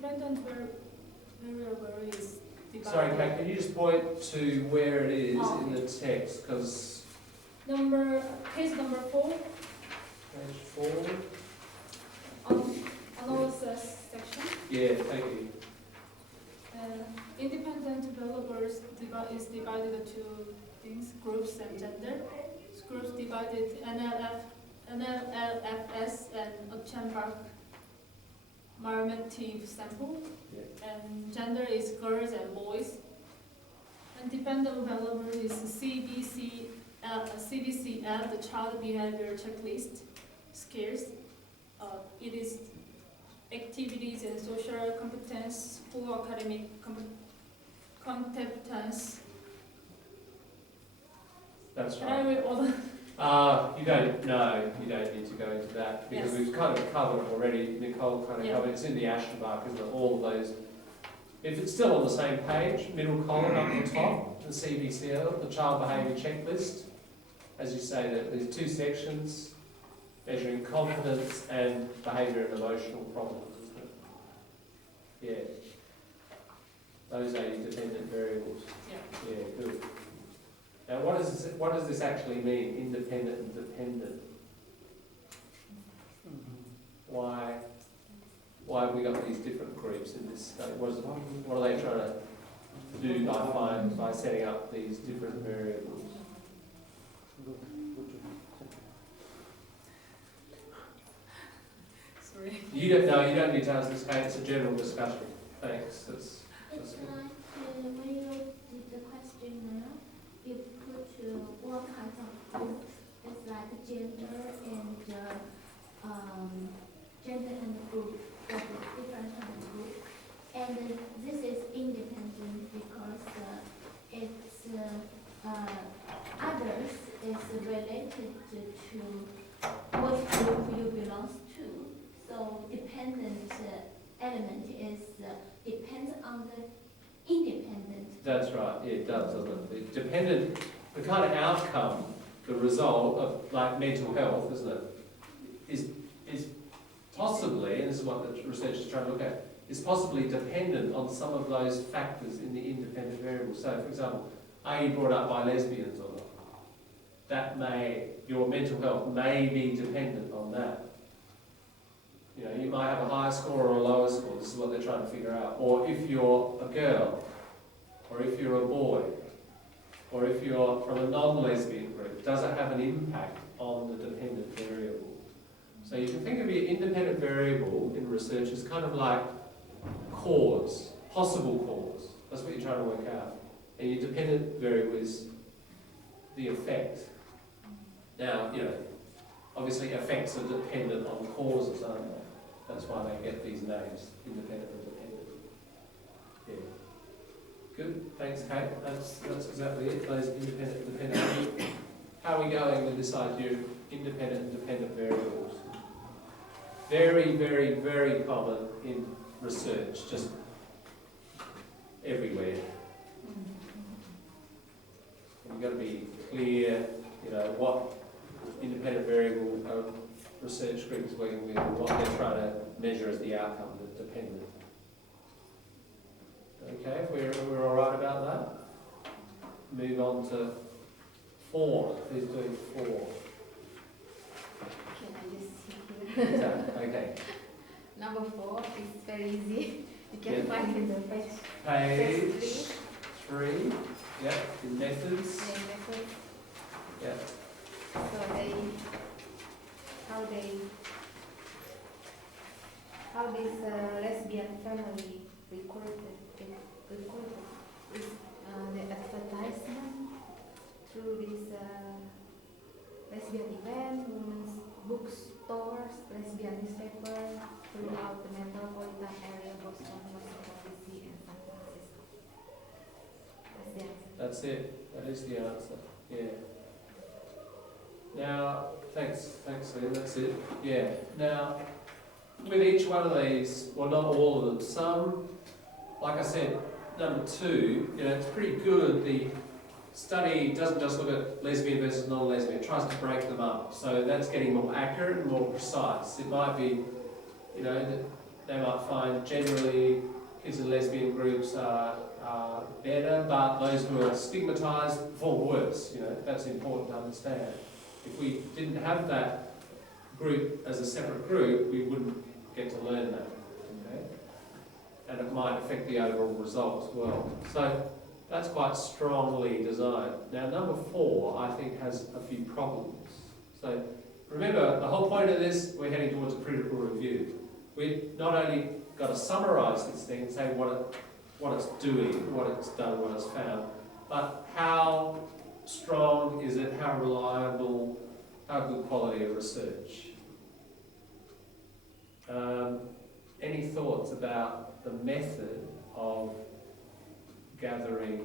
Independent variable is divided. Sorry, Kate, can you just point to where it is in the text? Because Page number 4. page 4. Analysis section. Yeah, thank you. Independent variables is divided into things, groups and gender. Groups divided NLFS and Uchenbach-Marmative sample. Yeah. And gender is girls and boys. Independent variable is CBCL, the child behavior checklist skills. It is activities and social competence, full academic competence. That's Can I right. read all the? You don't need to go into that because Yes. we've kind of covered it already. Nicole kind of Yeah. covered it. It's in the Aschenbach, isn't it? All of those. If it's still on the same page, middle column up the top, the CBCL, the child behaviour checklist. As you say, there's two sections, measuring competence and behaviour and emotional problems, isn't it? Yeah. Those are your dependent variables. Yeah. Yeah, good. Now, what does this actually mean, independent and dependent? Why have we got these different groups in this state? What are they trying to do by setting up these different variables? Sorry. You don't need to answer this, Kate. It's a general discussion. Thanks. That's It's good. like when you did the question now, you put what kind of group? It's like gender and group, like different kind of group. And this is independent because it's others is related to what group you belong to. So dependent element is depends on the independent. That's right. Yeah, it does, doesn't it? The dependent, the kind of outcome, the result of like mental health, isn't it? Is possibly, and this is what the research is trying to look at, is possibly dependent on some of those factors in the independent variables. So, for example, are you brought up by lesbians or not? Your mental health may be dependent on that. You know, you might have a higher score or a lower score. This is what they're trying to figure out. Or if you're a girl, or if you're a boy, or if you're from a non-lesbian group, does it have an impact on the dependent variable? So you can think of your independent variable in research as kind of like cause, possible cause. That's what you're trying to work out. And your dependent variable is the effect. Now, you know, obviously effects are dependent on causes, aren't they? That's why they get these names, independent and dependent. Yeah. Good, thanks Kate. That's exactly it, those independent and dependent. How are we going with this idea of independent and dependent variables? Very, very, very common in research, just everywhere. You've got to be clear, you know, what independent variable research group is working with and what they're trying to measure as the outcome, the dependent. Okay, we're all right about that? Move on to 4. Who's doing 4? Can I just see here? Okay. Number 4 is very easy. You can Yeah. find in the page. Page 3. Yeah, the methods. The methods. Yeah. So how this lesbian family recorded is the advertisement through this lesbian event, women's bookstores, lesbian newspaper throughout the metropolitan area, Boston, Washington DC, and San Francisco. That's the answer. That's it. That is the answer. Yeah. Now, thanks, Lynn. That's it. Yeah. Now, with each one of these, well, not all of them. Some, like I said, number 2. You know, it's pretty good. The study doesn't just look at lesbian versus non-lesbian. It tries to break them up. So that's getting more accurate and more precise. It might be, you know, they might find generally kids in lesbian groups are better, but those who are stigmatised fall worse. You know, that's important to understand. If we didn't have that group as a separate group, we wouldn't get to learn that. Okay? And it might affect the overall result as well. So that's quite strongly designed. Now, number 4, I think, has a few problems. So remember, the whole point of this, we're heading towards a critical review. We've not only got to summarise this thing and say what it's doing, what it's done, what it's found, but how strong is it, how reliable, how good quality of research. Any thoughts about the method of gathering?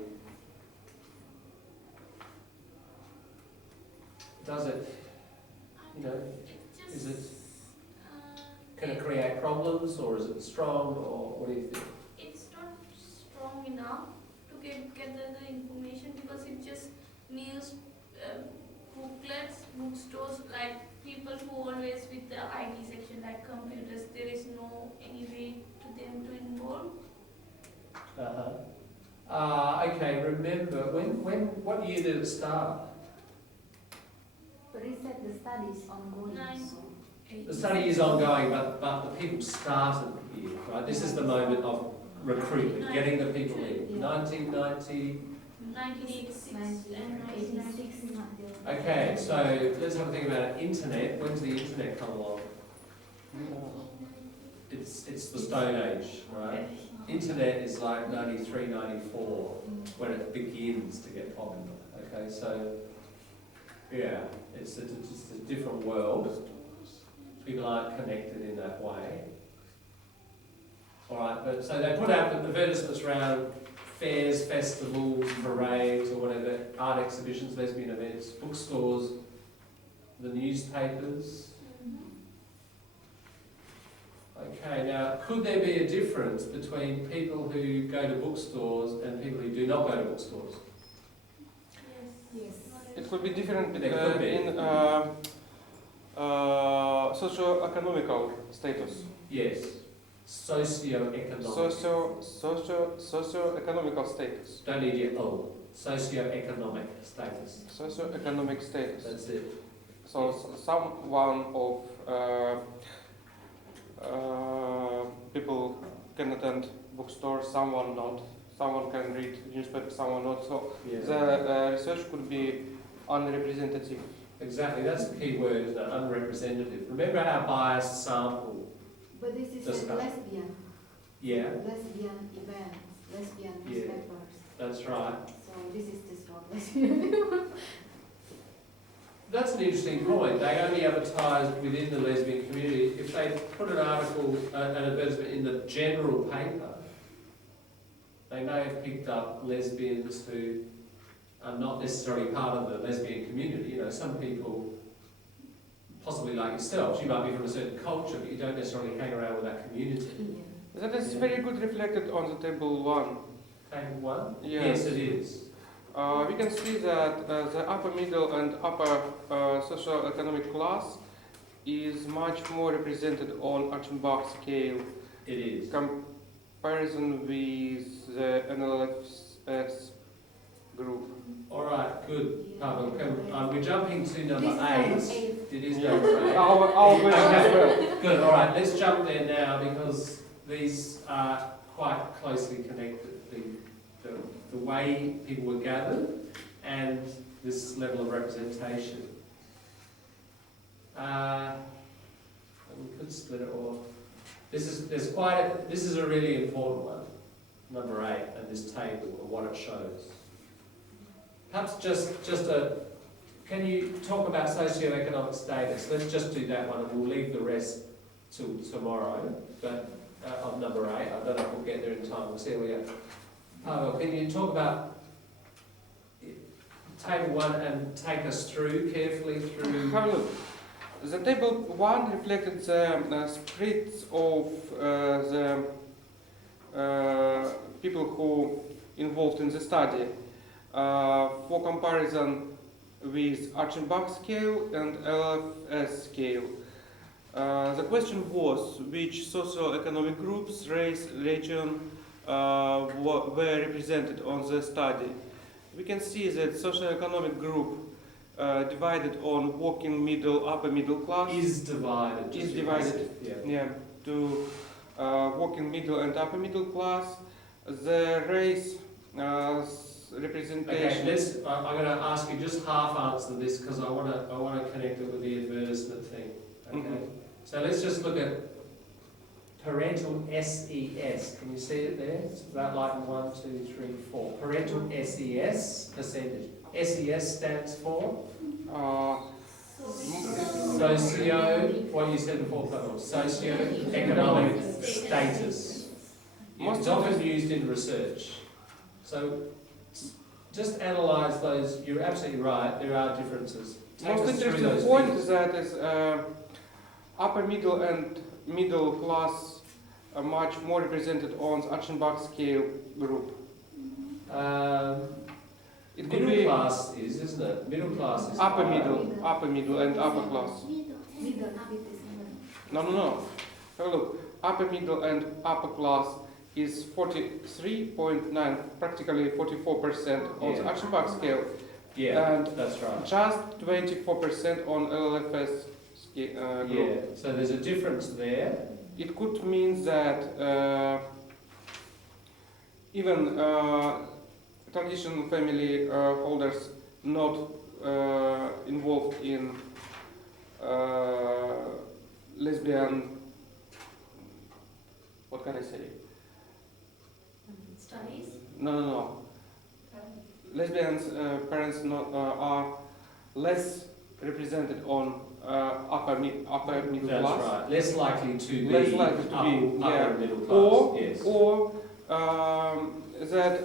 Does it, you know, is it, can it create problems, or is it strong, or what do you think? It's not strong enough to gather the information because it just news booklets, bookstores, like people who always with the IT section like computers, there is no any way to them to involve. Okay, remember, what year did it start? But it said the study is ongoing. Nine. So The study is ongoing, but the people started here, right? This is the moment of recruitment, getting the people in. 1990. 1986 and 1996. Okay, so let's have a think about it. Internet. When's the internet come along? It's the Stone Age, right? Internet is like 93, 94 when it begins to get popular. Okay, so yeah, it's a different world. People aren't connected in that way. All right, but so they put out advertisements around fairs, festivals, parades, or whatever, art exhibitions, lesbian events, bookstores, the newspapers. Okay, now, could there be a difference between people who go to bookstores and people who do not go to bookstores? yes. It could be different There could be. in socio-economical status. Yes. Socio-economic. Socio-economical status. Don't need your O. Socio-economic status. Socio-economic status. That's it. So someone of people can attend bookstores, someone not. Someone can read newspaper, someone not. So Yeah. the research could be unrepresentative. Exactly, that's the key word, isn't it? Unrepresentative. Remember our biased sample? But this is Just a lesbian Yeah, event, lesbian Yeah. newspapers. that's right. So this is just not lesbian. That's an interesting point. They only advertise within the lesbian community. If they put an article, an advertisement in the general paper, they may have picked up lesbians who are not necessarily part of the lesbian community. You know, some people, possibly like yourselves, you might be from a certain culture, but you don't necessarily hang around with that community. That is Yeah. very good reflected on the table 1. Table 1? Yes. Yes, it is. We can see that the upper middle and upper socio-economic class is much more represented on Achenbach scale It is. comparison with the NLFS group. All right, good. Pavel, we're jumping to number This is 8. number 8. It is number 8. Our question as well. Good, all right, let's jump there now because these are quite closely connected. The way people were gathered and this level of representation. We could split it off. This is a really important one, number 8, and this table and what it shows. Perhaps can you talk about socio-economic status? Let's just do that one and we'll leave the rest till tomorrow. But on number 8, I don't know if we'll get there in time. We'll see how we go. Pavel, can you talk about table 1 and take us carefully through? Have a look. The table 1 reflected the splits of the people who involved in the study for comparison with Achenbach scale and LFS scale. The question was which socio-economic groups, race, region were represented on the study. We can see that socio-economic group divided on working middle, upper middle class. Is divided. Is just divided. Yeah. Yeah, to working middle and upper middle class. The race representation. Okay, I'm going to ask you just half answer this because I want to connect it with the advertisement thing. Okay. Mhm. So let's just look at parental SES. Can you see it there? It's about like 1, 2, 3, 4. Parental SES percentage. SES stands for socio. What you said before, Pavel. Socio-economic status. Most It's of often used in research. So just analyse those. You're absolutely right. There are differences. Take Most us through interesting those point figures. is that is upper middle and middle class are much more represented on the Achenbach scale group. It could Middle be class is, isn't it? Middle class is upper higher. middle and upper class. Middle. No. Have a look. Upper middle and upper class is 43.9, practically 44% on the Yeah. Achenbach scale, Yeah, and that's right. just 24% on LLFS scale, group. Yeah, so there's a difference there. It could mean that even traditional family holders not involved in lesbian, what can I say? Studies. No. Lesbians parents are less represented on upper middle That's class. right. Less likely to be Less likely to be, upper middle class. Or, yes. or that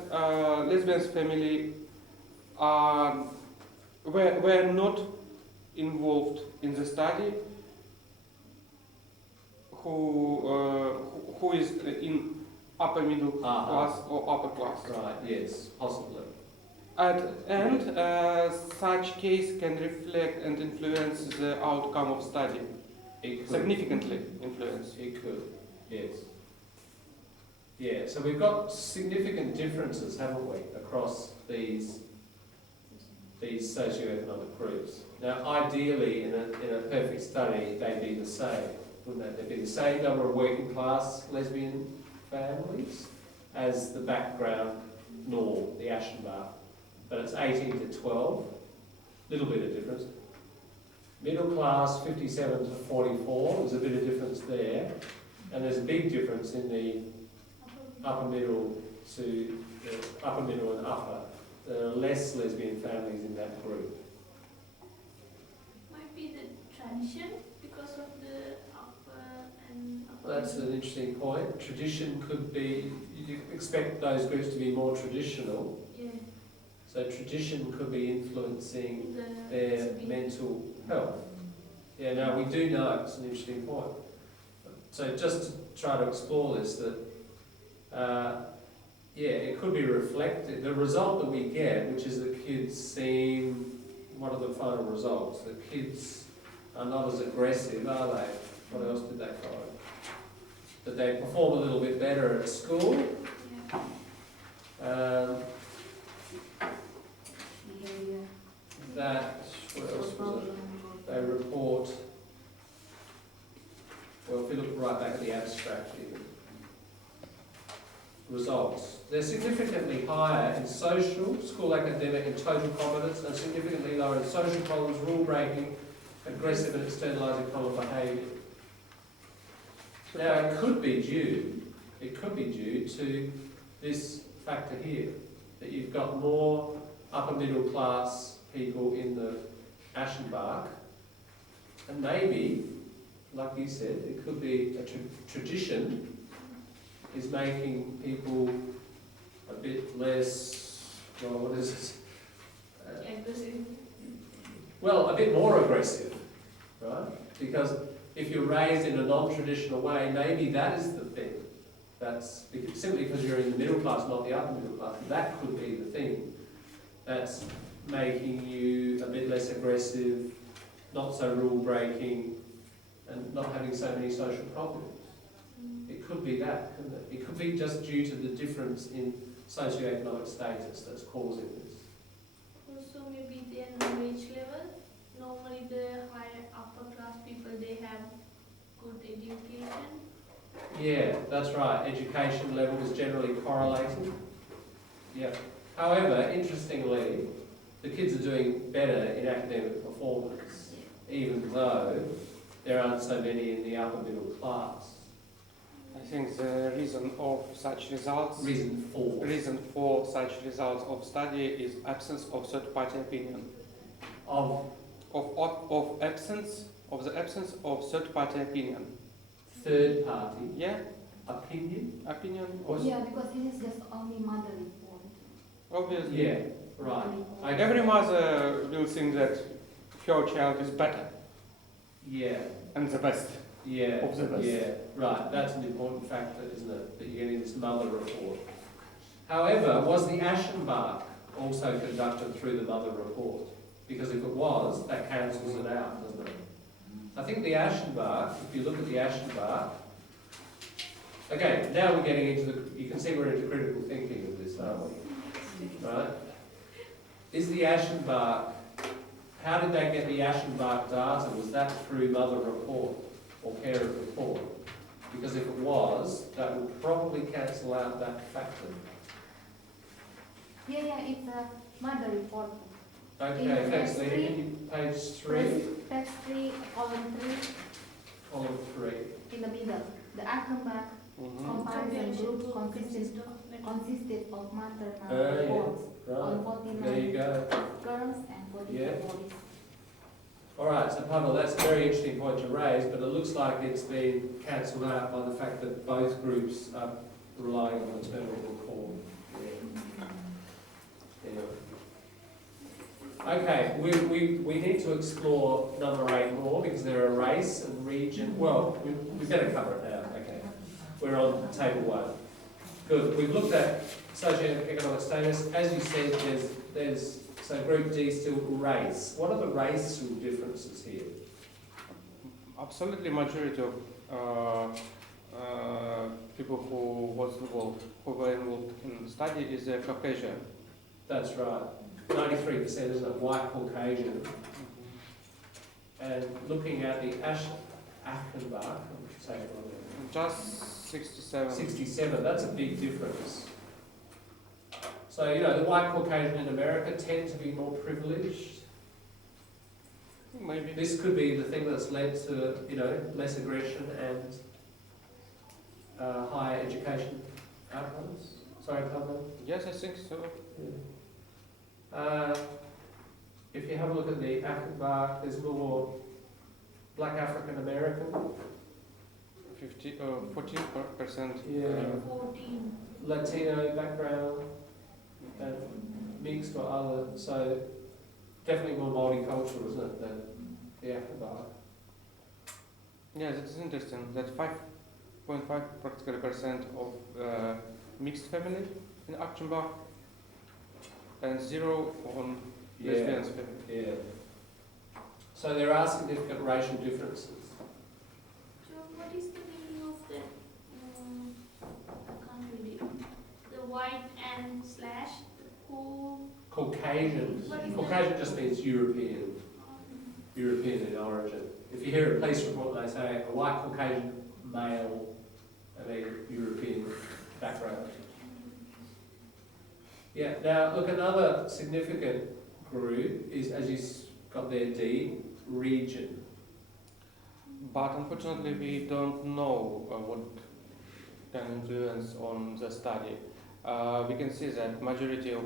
lesbians family were not involved in the study, who is in upper middle class or upper class. Right, yes, possibly. And such case can reflect and influence the outcome of study, It could. significantly influence. It could, yes. Yeah, so we've got significant differences, haven't we, across these socioeconomic groups. Now, ideally, in a perfect study, they'd be the same, wouldn't they? They'd be the same number of working class lesbian families as the background norm, the Aschenbach. But it's 18 to 12, little bit of difference. Middle class, 57 to 44, there's a bit of difference there. And there's a big difference in the upper middle to the upper middle and upper. There are less lesbian families in that group. Might be the tradition because of the upper and upper. That's an interesting point. Tradition could be, you expect those groups to be more traditional. Yeah. So tradition could be influencing The their mental health. Yeah, now we do know, it's an interesting point. So just to try to explore this, that it could be reflected. The result that we get, which is that kids seem, what are the final results? That kids are not as aggressive, are they? What else did they find? That they perform a little bit better at school. Yeah. That, what else was it? They report, well, if we look right back at the abstract even, results. They're significantly higher in social, school academic and total competence, and significantly lower in social problems, rule breaking, aggressive and externalising problem behaviour. Now it could be due to this factor here, that you've got more upper middle class people in the Aschenbach, and maybe, like you said, it could be a tradition is making people a bit less, well, what is it? Aggressive. Well, a bit more aggressive, right? Because if you're raised in a non-traditional way, maybe that is the thing. That's simply because you're in the middle class, not the upper middle class. That could be the thing that's making you a bit less aggressive, not so rule-breaking, and not having so many social problems. It could be that, couldn't it? It could be just due to the difference in socioeconomic status that's causing this. Also maybe their knowledge level. Normally the higher upper class people, they have good education. Yeah, that's right. Education level is generally correlated. Yeah. However, interestingly, the kids are doing better in academic performance, even though there aren't so many in the upper middle class. I think the reason of such results, Reason for such results of study is absence of third-party opinion. of Of absence of the absence of third-party opinion. third party Yeah, opinion. was Yeah, because this is just only mother report. obviously. Yeah, right. Okay. Every mother will think that her child is better Yeah, and the best. yeah, Of the best. yeah. Right. That's an important factor, isn't it? That you're getting this mother report. However, was the Aschenbach also conducted through the mother report? Because if it was, that cancels it out, doesn't it? I think the Aschenbach, if you look at the Aschenbach, okay, now we're getting into the, you can see we're into critical thinking of this, aren't we? Right? Is the Aschenbach, how did they get the Aschenbach data? Was that through mother report or parent report? Because if it was, that would probably cancel out that factor. Yeah, it's a mother report. Okay, In thanks, page Lena. Can you page 3, Text 3, column 3, column 3. in the middle. The Aschenbach comparison group consisted of maternal Yeah. reports Right, on there 49 you go. girls and 44 Yeah. boys. All right, so Pavel, that's a very interesting point to raise, but it looks like it's been cancelled out by the fact that both groups are relying on maternal report. Yeah. Okay, we need to explore number 8 more because there are race and region. Well, we better cover it now. Okay, we're on table 1. Good. We've looked at socioeconomic status. As you said, there's so group D still race. What are the racial differences here? Absolutely, majority of people who were involved in the study is Caucasian. That's right. 93%, isn't it? White Caucasian. And looking at the Aschenbach, I'm saying it wrong there. Just 67. 67, that's a big difference. So, you know, the white Caucasian in America tend to be more privileged. Maybe. This could be the thing that's led to, you know, less aggression and higher education outcomes. Sorry, Pablo? Yes, I think so. If you have a look at the Aschenbach, there's more black African American. 14%. Yeah. 14. Latino background and mixed or other, so definitely more multicultural, isn't it, than the Aschenbach? Yes, it's interesting that 5.5 practically percent of mixed family in Aschenbach and 0 on lesbian family. Yeah. So there are significant racial differences. So what is the meaning of that? I can't read it. The white and slash who? Caucasian. What is Caucasian just means European. European in origin. If you hear a police report, they say a white Caucasian male and a European background. Yeah, now look, another significant group is, as you got there, D, region. But unfortunately, we don't know what can influence on the study. We can see that majority of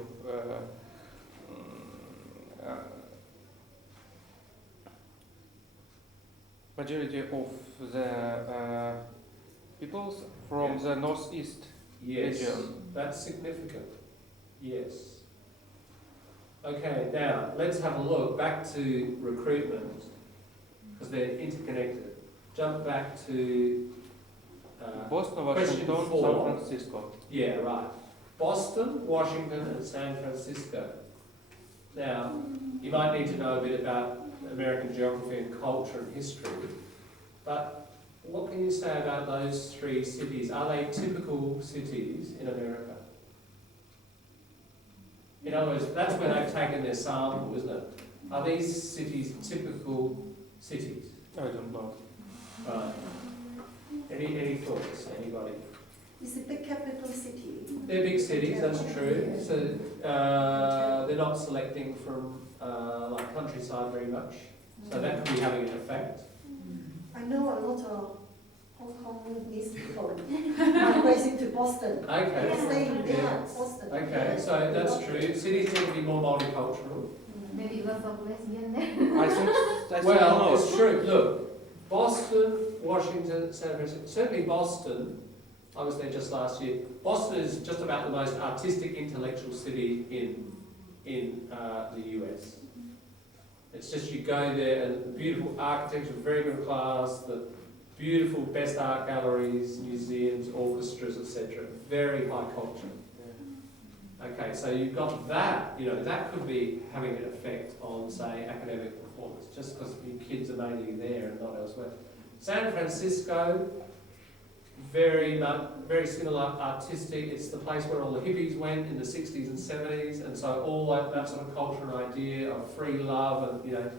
the peoples from the northeast Yes, region. that's significant. Yes. Okay, now let's have a look back to recruitment because they're interconnected. Jump back to Boston, Question Washington, 4. San Francisco. yeah, right. Boston, Washington, and San Francisco. Now, you might need to know a bit about American geography and culture and history. But what can you say about those three cities? Are they typical cities in America? In other words, that's where they've taken their sample, isn't it? Are these cities typical cities? I don't know. Right. Any thoughts? Anybody? It's a big capital city. They're big cities, that's true. So they're not selecting from like countryside very much. So that could be having an effect. I know a lot of Hong Kongese people migrating to Boston. Okay. Staying there, Yeah. Boston. Okay, so that's true. Cities tend to be more multicultural. Maybe lots of lesbian there. I think Well, no. it's true. Look, Boston, Washington, San Francisco, certainly Boston, I was there just last year. Boston is just about the most artistic, intellectual city in the US. It's just you go there and beautiful architecture, very good class, the beautiful best art galleries, museums, orchestras, etc. Very high culture. Okay, so you've got that, you know, that could be having an effect on, say, academic performance, just because your kids are mainly there and not elsewhere. San Francisco, very similar artistic. It's the place where all the hippies went in the 60s and 70s, and so all that sort of culture and idea of free love and, you know,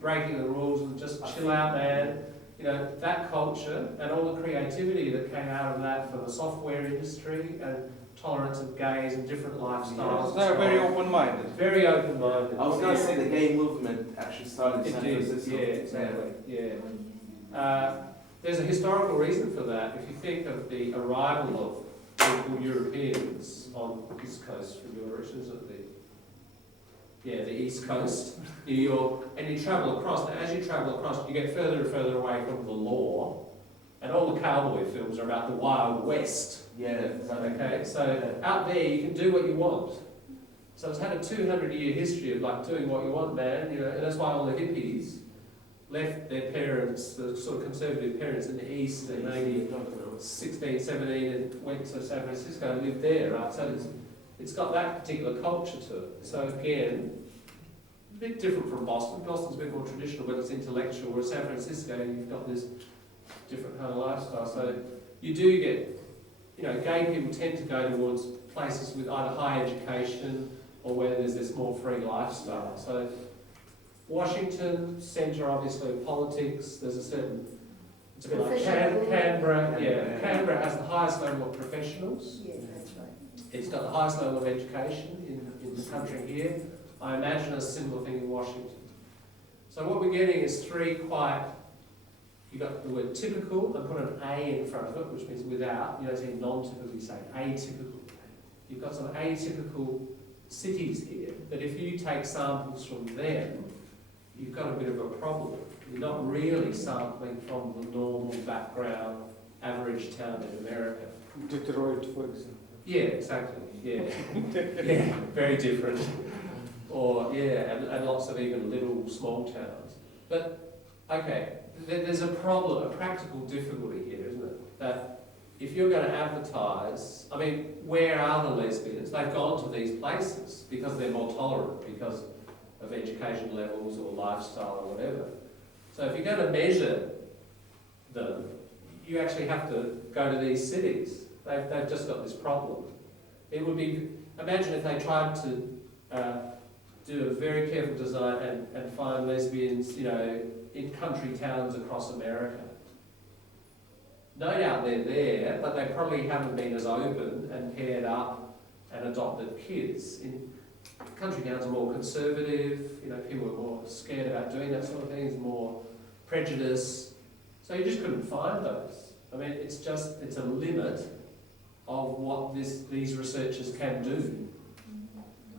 breaking the rules and just chill out, man. You know, that culture and all the creativity that came out of that for the software industry and tolerance of gays and different lifestyles. They're very open-minded. Very open-minded. I was going to say the gay movement actually started in It San did, Francisco. yeah, exactly, yeah. There's a historical reason for that. If you think of the arrival of people, Europeans, on the East Coast from your origins at the East Coast, New York, and you travel across. Now, as you travel across, you get further and further away from the law, and all the cowboy films are about the Wild West. Yeah, exactly. Okay, so out there you can do what you want. So it's had a 200-year history of like doing what you want, man. You know, and that's why all the hippies left their parents, the sort of conservative parents in the East, and maybe 16, 17, and went to San Francisco and lived there, right? So it's got that particular culture to it. So again, a bit different from Boston. Boston's a bit more traditional, but it's intellectual. Whereas San Francisco, you've got this different kind of lifestyle. So you do get, you know, gay people tend to go towards places with either high education or where there's this more free lifestyle. So Washington, centre obviously of politics, there's a certain, it's a bit like Canberra, yeah, Canberra has the highest level of professionals. Yeah, that's right. It's got the highest level of education in the country here. I imagine a similar thing in Washington. So what we're getting is three quite, you've got the word typical and put an A in front of it, which means without, you don't say non-typical, you say atypical. You've got some atypical cities here, that if you take samples from them, you've got a bit of a problem. You're not really sampling from the normal background, average town in America. Detroit, for example. Yeah, exactly, yeah. Yeah, very different. Or, yeah, and lots of even little small towns. But, okay, there's a problem, a practical difficulty here, isn't it? That if you're going to advertise, I mean, where are the lesbians? They've gone to these places because they're more tolerant, because of education levels or lifestyle or whatever. So if you're going to measure them, you actually have to go to these cities. They've just got this problem. It would be, imagine if they tried to do a very careful design and find lesbians, you know, in country towns across America. No doubt they're there, but they probably haven't been as open and paired up and adopted kids. In country towns are more conservative, you know, people are more scared about doing that sort of thing, there's more prejudice. So you just couldn't find those. I mean, it's a limit of what these researchers can do.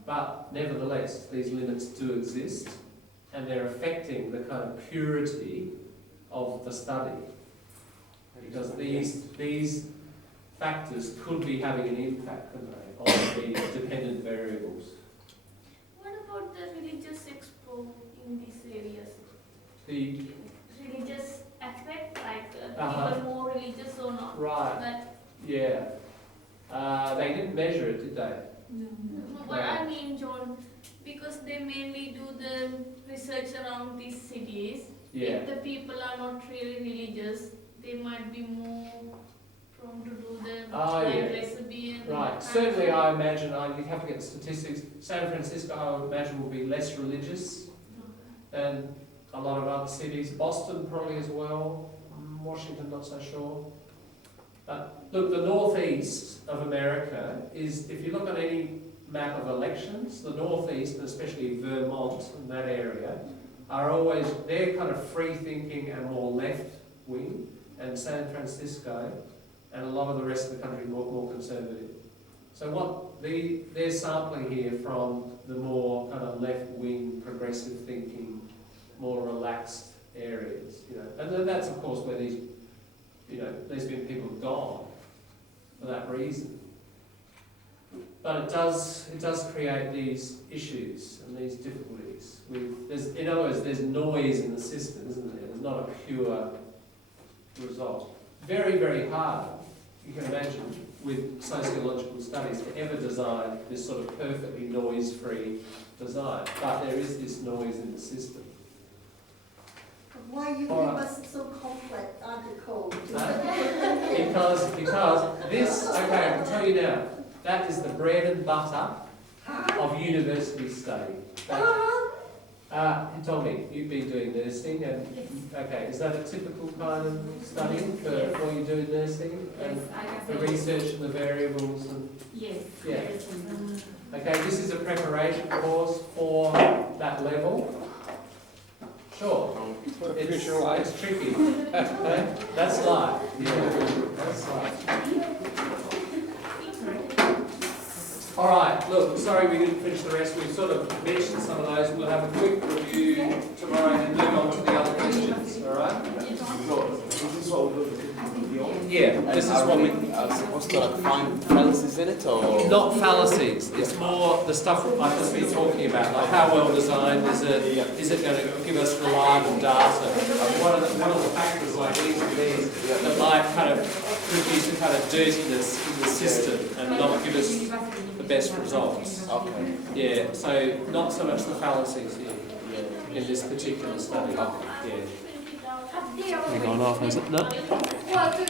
But nevertheless, these limits do exist, and they're affecting the kind of purity of the study. Because these factors could be having an impact, couldn't they, on the dependent variables. What about the religious expo in these areas? The Religious aspect, like Uh-huh. people more religious or not? right, But yeah. They didn't measure it, did they? No. what I mean, John, because they mainly do the research around these cities, Yeah. if the people are not really religious, they might be more prone to do the Oh, yeah. lesbian. Right, kind certainly of- I imagine, you'd have to get the statistics, San Francisco I would imagine will be less religious than a lot of other cities, Boston probably as well, Washington not so sure. Look, the northeast of America is, if you look on any map of elections, the northeast, and especially Vermont and that area, are always, they're kind of free-thinking and more left-wing, and San Francisco and a lot of the rest of the country more conservative. So what they're sampling here from the more kind of left-wing, progressive thinking, more relaxed areas, you know. And then that's of course where these, you know, lesbian people have gone for that reason. But it does create these issues and these difficulties. In other words, there's noise in the system, isn't there? There's not a pure result. Very, very hard, you can imagine, with sociological studies to ever design this sort of perfectly noise-free design. But there is this noise in the system. Why you give All right. us so complex article? Because this, okay, I can tell you now, that is the bread and butter of university study. Tommy, you've been doing nursing, and okay, is that a typical kind of study for what you do in nursing, and the research and the variables and Yes. yeah? Okay, this is a preparation course for that level. Sure, it's tricky. Okay? That's life. Yeah, that's life. All right, look, sorry we didn't finish the rest. We've sort of mentioned some of those. We'll have a quick review tomorrow and then move on to the other questions, all right? So, is this what we're doing? Yeah, this is what we... Are supposed to like find fallacies in it, or? Not fallacies, it's more the stuff I've just been talking about, like how well designed is it going to give us reliable data? What are the factors like these and these that might kind of produce a kind of dirtiness in the system and not give us the best results? Okay. Yeah, so not so much the fallacies here Yeah. in this particular study. Yeah. Finish it out. We're going off, is it? No? Well,